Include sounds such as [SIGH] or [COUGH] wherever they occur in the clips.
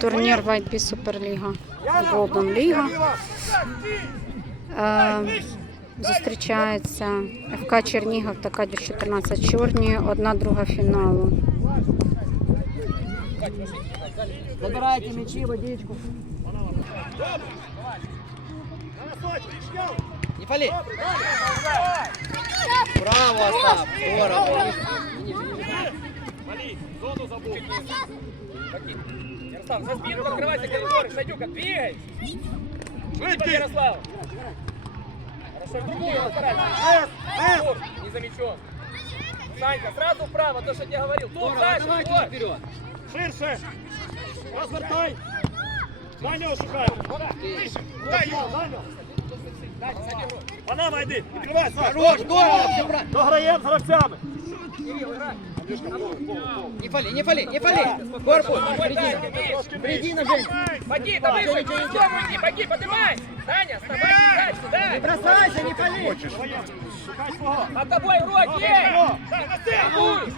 Турнір White Bee Суперліга. Голден Ліга. Е, Зустрічається ФК Чернігів та Кадір 14 Чорні. Одна друга фіналу. Забирайте мячи, водичку. Не пали. Браво, Остап. Здорово. Вали, зону забув. Ярослав, за спинку открывайся, коридор. Садюка, двигай. Швидко, Ярослав. Хорошо, в другую постарайся. Не замечен. Санька, сразу вправо, то, что я тебе говорил. Тур, дальше, вперед. Ширше. Розвертай. Даню шукаємо. Дай його, Даню. Дальше, сади руку. Панама, йди. Відкривай, Хорош, здорово, все правильно. Дограємо з гравцями. Не пали, не пали, не пали. Корпус, Вот так, впереди. видишь? Впереди на Жень. Боги, да выше, в дом уйди, боги, поднимай. Таня, вставай, дальше, Не да. бросайся, не пали. Шукай свого. Под тобой руки. Дуй.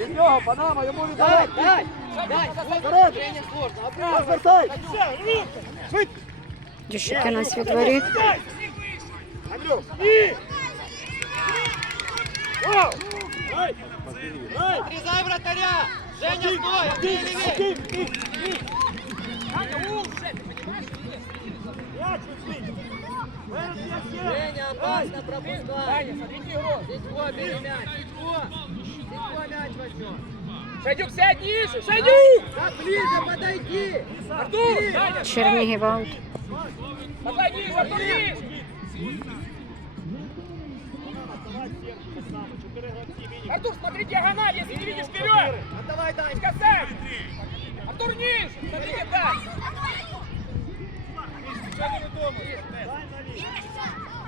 Від нього, Панама, йому Дай, віддай. дай, дай. Вперед. Тренер сложно, обратно. Розвертай. Швидко. Дю 14 від воріт. Андрюх. І. Отрезай вратаря. Женя, стой, Андрей. Вперед, м'яч є. Женя, опасно пропускай. Таня, смотрите игру. Сидько, бери мяч, Сидько. Сидько мяч возьмет. Шадюк, сядь ниже, Шадюк. Так, ближе подойди. Артур, Таня, Чернігів аут. Подай Артур, ниже. Артур, смотри диагональ, если не видишь вперед. Отдавай, дай. Касай. Артур, ниже. Смотрите так.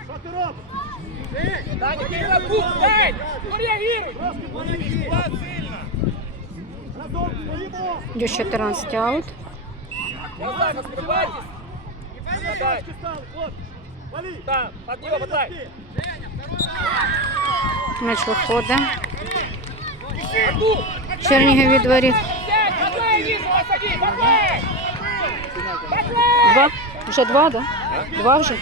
Що ти робиш? Таня, перелогу, дай. Ну реагируй. Разом стоїмо. Дю 14 аут. Ярослав, раскрывайтесь. Подай. Ручки стали, хлопці. Валі. М'яч виходить. Чернігів від. Подай. Два? Вже два, да? Два вже?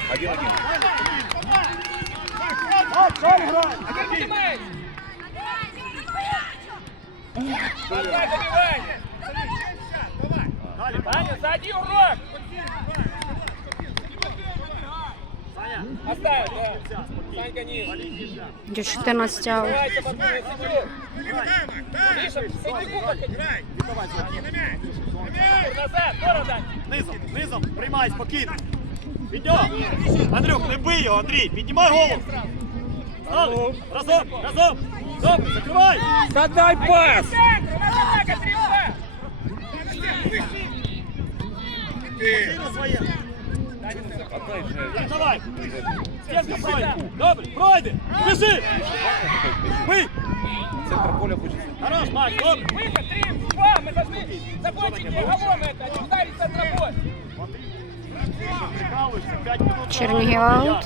Забивай. Далі, Таня, сади урок. Саня. Оставь, да. Санька ниже. Дю 14 аут. Давайте поднимай Сидюк. Миша, Сидюку подходи. Тур назад, борода. Низом, низом, приймай спокійно. Від нього. Андрюх, не бий його, Андрій, піднімай голову. Стали. Разом, разом. Добре, закривай. Задай пас. Центр, атака, своє. Давай. Стінка пройде. Добре, пройде. Біжи. Бий. Хорош, Макс, добре. Выход, три, два, мы должны закончить углом это, не ударить центробой. Прикалуєшся, 5 минут. Чернігів аут.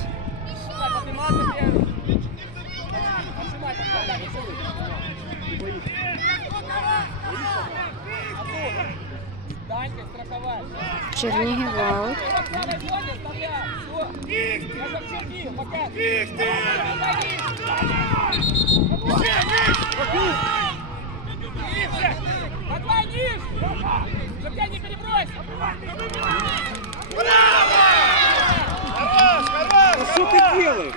Чернігів аут. Вот в правой зоне оставляй. Все. Я за Чернигов, пока. Ниже. Давай ниже. Чтоб тебя не перебросил. Що ти робиш?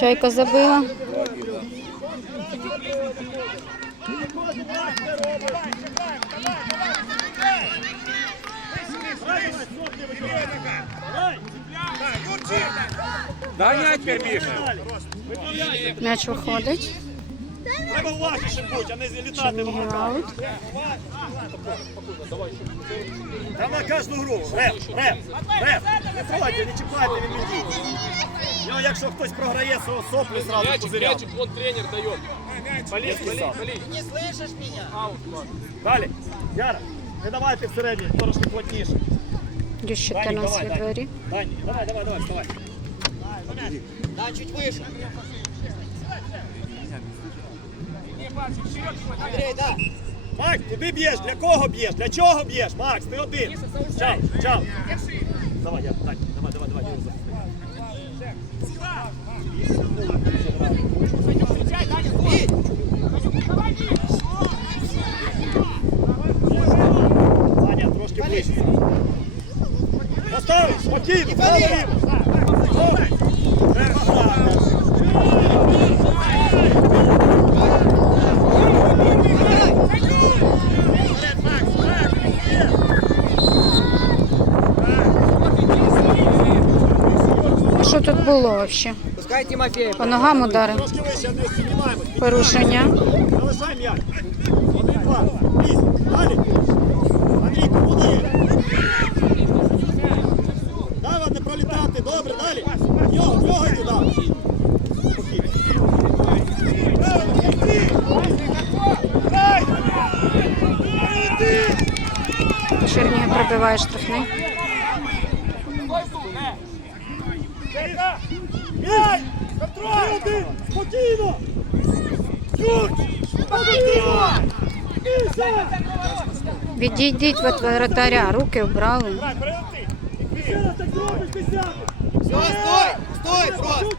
Чайка забила. М'яч виходить. Треба уважніше бути, а не літати в аут. Там на кожну гру. Реп, реп, реп. Не тройте, не чіпайте, не мітіть. Його, якщо хтось програє свого соплю, зразу позиряв. вон тренер дает. Боліть, боліть. Не слышишь меня? Далі. Яра, не давайте всередині, трошки плотніше. Дюш Дані, 14 давай, від Дані. дворі. Дані, давай, давай, давай, вставай. Да, чуть выше. Андрей, да. Макс, куди б'єш? Для кого б'єш? Для чого б'єш? Макс, ти один. Чав, чав. Давай, я, Дань, давай, давай, давай. Юрій, Саня, трошки ближче. Поставив, спокійно, що тут було взагалі? По ногам удари. Трошки вище. Порушення. Залишай м'як. Далі. Андрій, кому даєш? Давай пролітати. Добре, далі. Його, його в нього йди, дав. Спокійно. Право, йди. Дай. Йди. Чернігів пробиває штрафний. М'яч! Контроль! Один! Спокійно! Чуть! Спокійно! Міша! Відійдіть від воротаря, руки вбрали. Все, стой, стой, просто.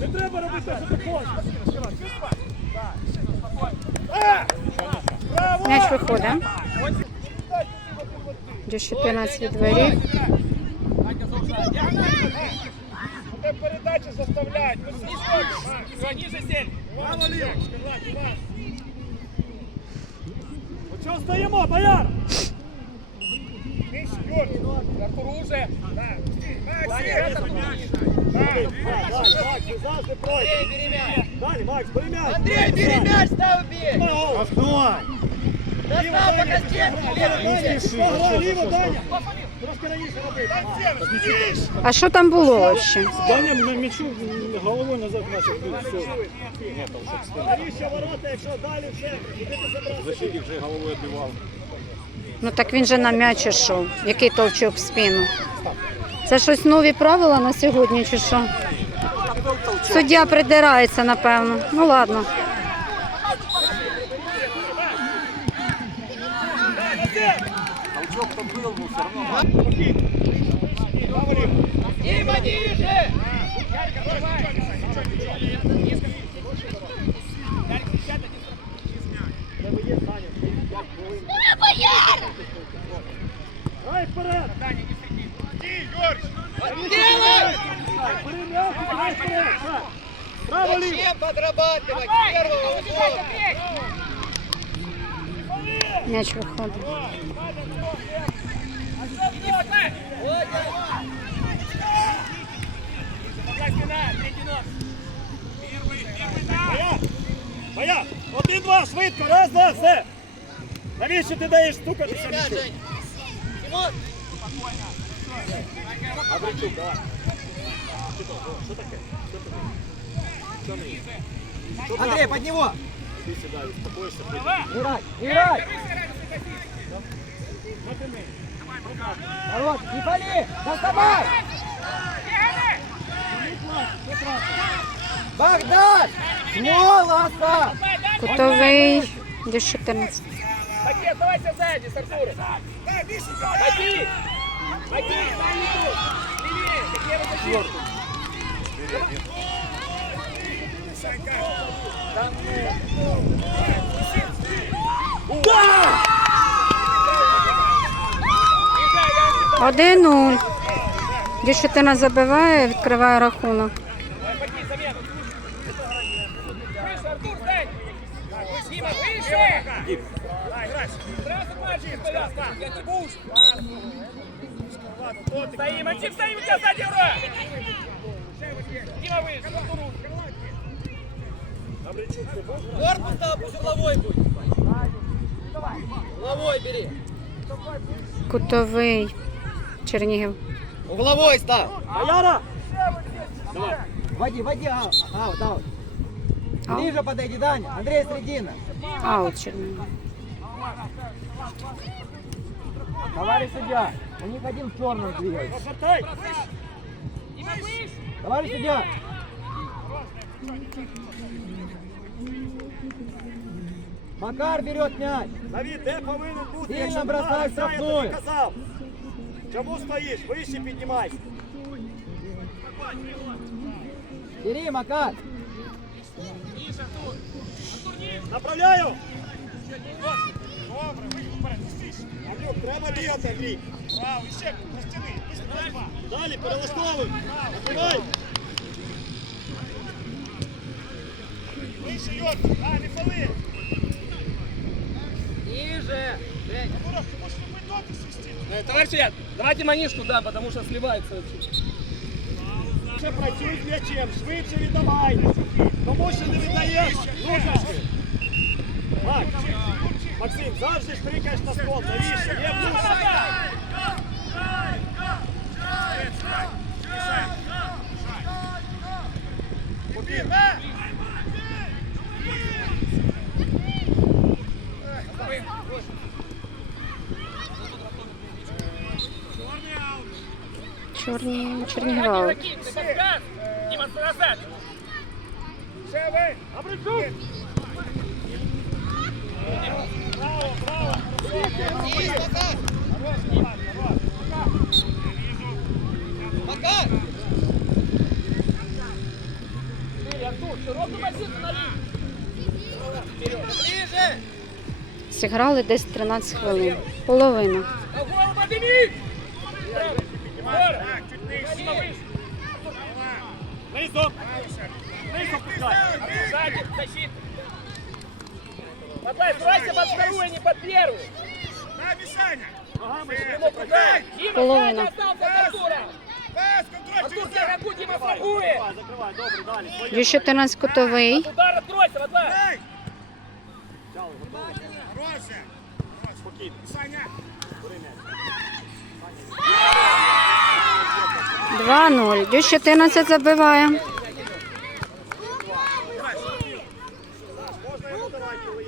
Не треба робити те, що ти хочеш. М'яч виходить. Дюш 14 від дворі. Тебе передачі заставляють. Ну, Все, ниже сели. Право ліво. Ну чого стоїмо, бояр? Артур уже. Далі, Далі, Макс, ви завжди пройдете. Далі, Макс, бери м'яч. Андрей, бери мяч, ставь бей. Основай. Достал, пока стенки Погла, ліво, Даня. Трошки раніше робити. А що там було взагалі? Даня на м'ячу головою назад начав бити. Все. Навіщо ворота, якщо далі вже? Куди ти? Защитник вже головою відбивав. Ну так він же на м'яч ішов. Який толчок в спину. Це щось нові правила на сьогодні чи що? Суддя придирається, напевно. Ну ладно. Дима, ниже. Грай вперед! Делай. Бери м'яч, грай вперед! Так. Право ліво! Зачем подрабатывать? С Первого года. М'яч виходить. Боя! Боя! Один-два, швидко! Раз, два, все! Навіщо ти даєш стукатися? Бери мяч, м'ячу? Жень. Тимон, Гавричук, давай. Що то? О, Що таке? Що таке? Що не є? Що Андрей, трапилось? под него. Іди сюди, успокойся. Играй, играй. Народ, не пали, доставай. Богдан, молодца. Кутовий. Дюш 14. Ходи, оставайся сзади с Артуром. Ходи. Ходи, Левее, как левый Сразу мальчик повязка. Я не будешь. Стоим, Антип, стоим, у тебя Корпус там угловой будет. Угловой бери. Кутовий. Чернігів. Угловой став. Бояра! Води, води, аут, аут, аут. Аут. Ближе подойди, Даня. Андрей, средина. Аут Чернігів. Товарищ судья, у них один в черном двигается. Товарищ судья! Макар берет мяч. Давід, де повинен бути? Сильно бросай вдариться, Чому стоїш? Вище піднімайся. Бери, Макар. Направляю. Андрюк, треба бігати, Андрій. Далі, перелаштовуй. Накривай. Ниже. Жень. Э, Товарищ судья, давайте манишку да, потому что сливается працюй з м'ячем, швидше віддавай. Тому що не віддаєш. Так, Максим, завжди штрикаєш на скон. Навіщо? Є плюс. Спокійно. Чорні, чорні грали. Ты подсказ! Дима, назад! Макар! Артур, широкую позицию на линии. Ближе! Зіграли десь 13 хвилин. Половина. Пускай. Сзади, защита! Срайся под вторую, а не под первую! Дима, остался Артур, тебе Дима, далі. Своє. 14 кутовий. Удар откройся. Спокійно. Бери м'яч. 2-0. Дю 14 забиває.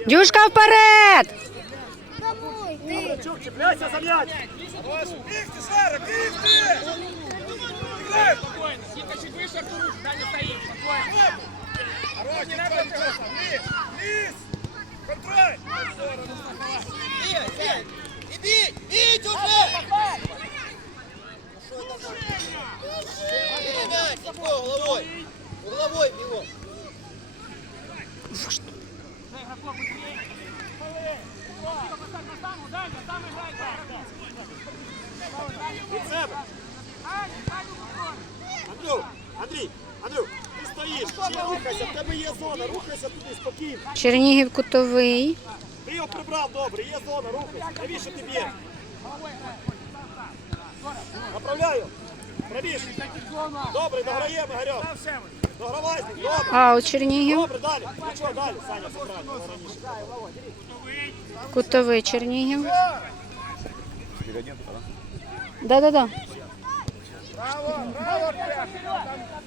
Дюшка вперед! Чук, чіпляйся за м'яч. Спокойно, Дима, чуть выше, Артур, Даня стоит, спокойно! Не надо открываться. Від себе. Андрю, Андрій, Андрю, ти стоїш, ще рухайся, в тебе є зона, рухайся туди спокійно. Чернігів кутовий. Ти його прибрав добре, є зона, рухайся. Навіщо ти б'єш? Направляю. Правіше. Добре, дограємо, Ігорьок. Догравайся, добре. А у Чернігів. Добре, далі. Нічого, далі, Саня, поправимо. Кутовий Чернігів. Да-да-да. Банана, завів.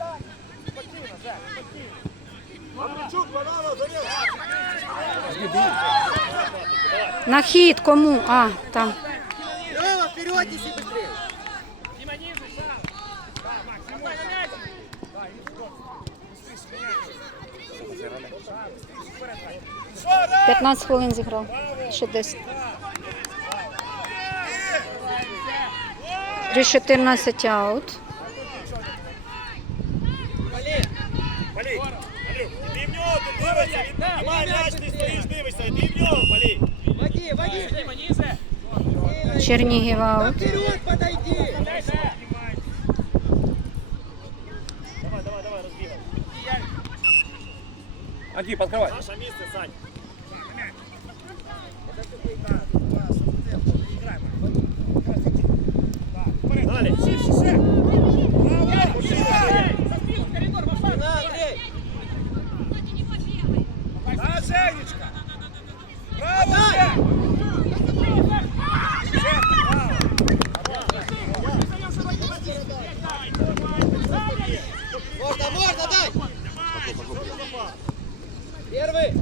На хід кому? А, там. Лева, вперед, неси быстрее. Дима, ниже, шаг! Подлай на мяч! 15 хвилин зіграв. Ще 10. Дю 14 аут. Він піднімає м'яч, ти стоїш, дивишся, іди в нього, Полей. Води, води. Дима, ниже! Чернігів аут. Вперед подойди. Дай, дай! Давай, давай, давай, розбігай. Аги, подкрывай! Наше місце, Сань. Далі. На, Андрей. Можно, можно, дай. Первый.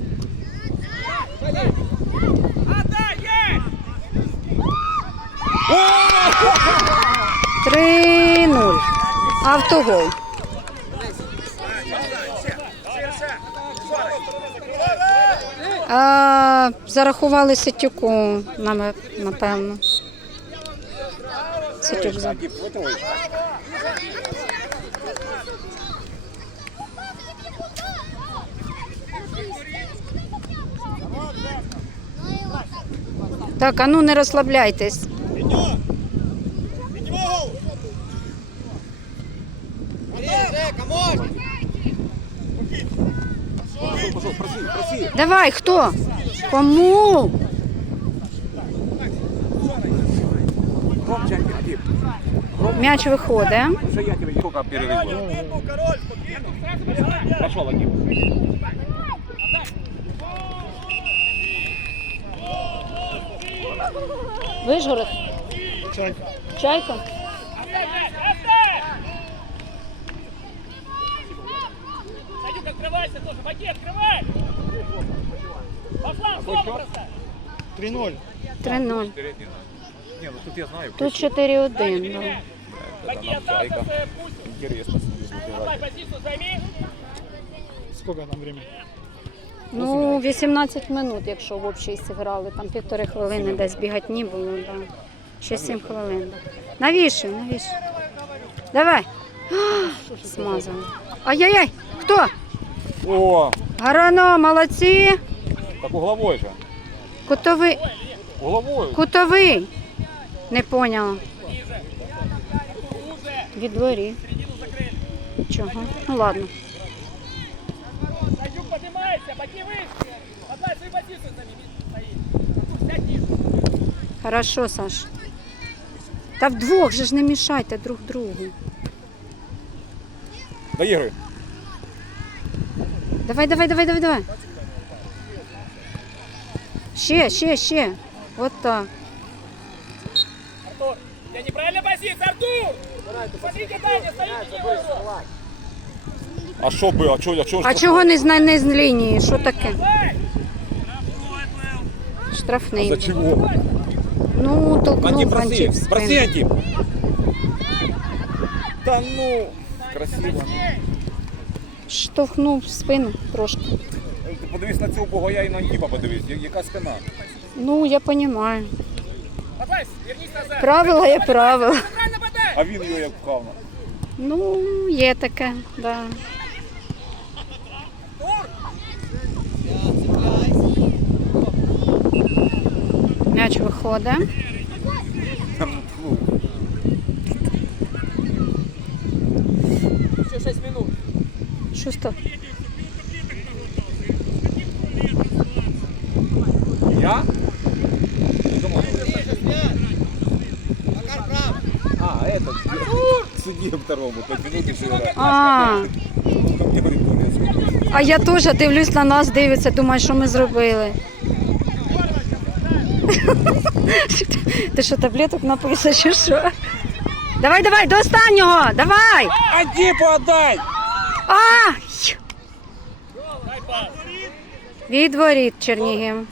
Вали. Отдай, есть! Автогол. А, зарахували Ситюку, наме- напевно. Ситюк за. Так, а ну не розслабляйтесь. Піднімай! Піднімай голову! Жека, можна. Давай, хто? Кому? М'яч виходить. Вижгород. Чайка. Чайка. открывайся тоже. Боги, открывай. По флангу, зону бросай. 3-0. 3-0. Не, ну тут я знаю. Тут 4-1. да. Боги, нам остался, Чайка. э, пусть. Интересно с ними будет Давай, играть. позицию займи. Сколько там времени? Ну, 18 минут, якщо в общій зіграли. Там півтори хвилини десь бігатні було, да. Ще 7 хвилин. Да. Навіщо, навіщо? Давай. А, [GASPS] Смазано. Ай-яй-яй, хто? О, Гарано, молодці. так угловой же. Кутовий. Угловой. Кутовий. Не поняла. Від дворі. Чого? Ну ладно. Хорошо, Саш. Та вдвох же ж не мішайте друг другу. Доигрывай. Давай, давай, давай, давай, давай. Ще, ще, ще. От так. Артур, я неправильная позиция, Артур! Смотрите, Даня, стоите, не. А что бы, а что, а что? А чого не з, не з лінії? Що таке? Штрафний. За чего? Ну, толкнув Антип, проси, в проси. Антип. Да ну, красиво. Штовхнув спину трошки. Ти подивись на цього бога, я і на Антипа подивись, я- яка спина. Ну, я розумію. Правила є правила. А він його як вхав. Ну, є таке, да. М'яч виходить. Еще 6 минут. Шусто. Я? Макар право. А, этот. Судья второму, 5 минут еще играть. А, а я теж дивлюсь на нас, дивиться, думаю, що ми зробили. Ти що, таблеток написав, чи що? Давай, давай, до останнього! Давай! Антипу отдай! А! Дай пас. Відворіт Чернігів.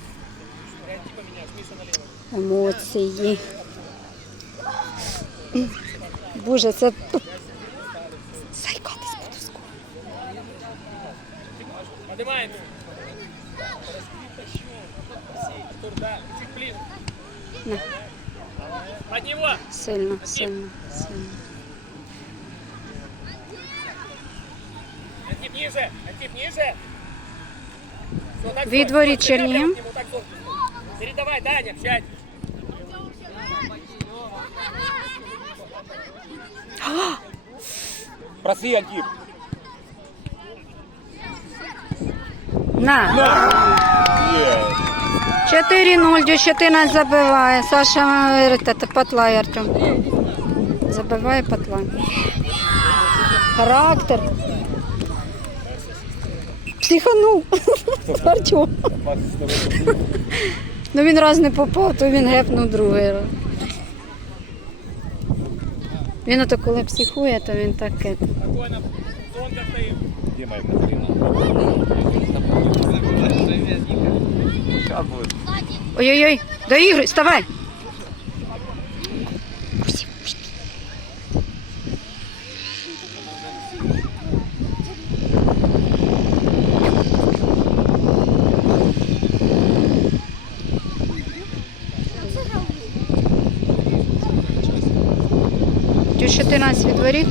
Емоції. Боже, це тут. Заїкатись буду скоро. На. Под него. Сильно, сильно, сильно. Ниже, Антип ниже. Чернігів. так стой. Передавай, Даня, сядь. Проси, Антип. На. Є. 4-0, Дющатина забиває. Саша Патлай Артем. Забиває Патлай. Характер. Психанув. Артем. Ну він раз не попав, то він гепнув другий раз. Він ото коли психує, то він будет. Ой-ой-ой, доігруй, вставай. 14 від воріт.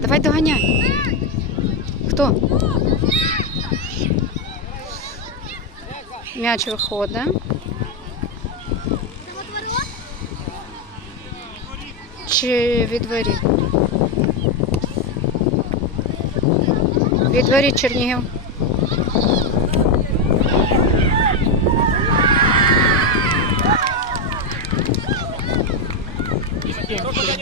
Давай доганяй. Хто? М'яч виходить. Чи від воріт? Чуваки, сработали.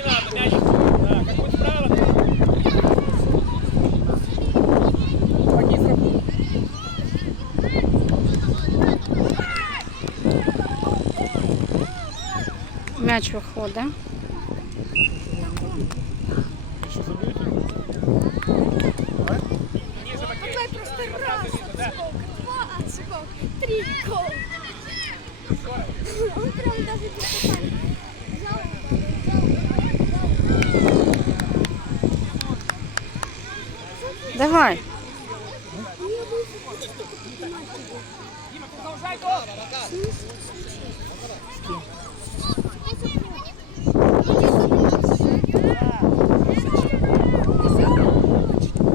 М'яч виходить. Давай просто раз отскок, два отскок. Он прям даже взял. Давай. Продолжай гол.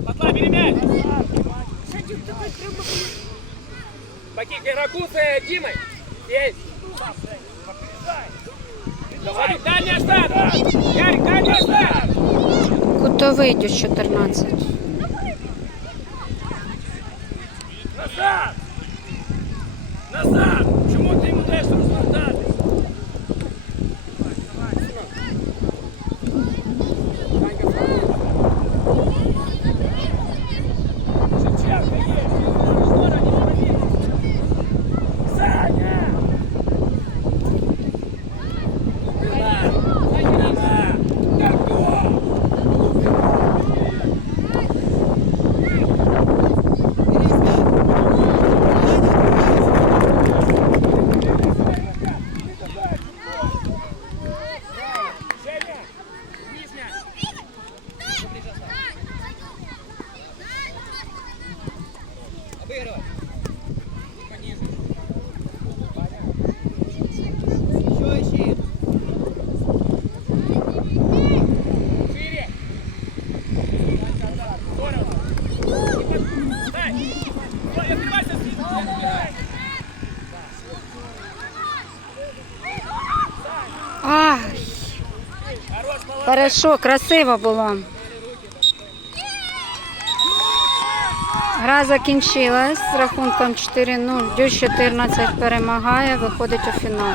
Батла, бери мяч. Э, Димой. Есть. Давай, дальний штата. Ярик, дальний остаток. Кутовий дю 14. Назад! Назад! Чому ти йому даєш розвертатись? Хорошо, красиво було. Гра закінчилась з рахунком 4-0. Дю 14 перемагає, виходить у фінал.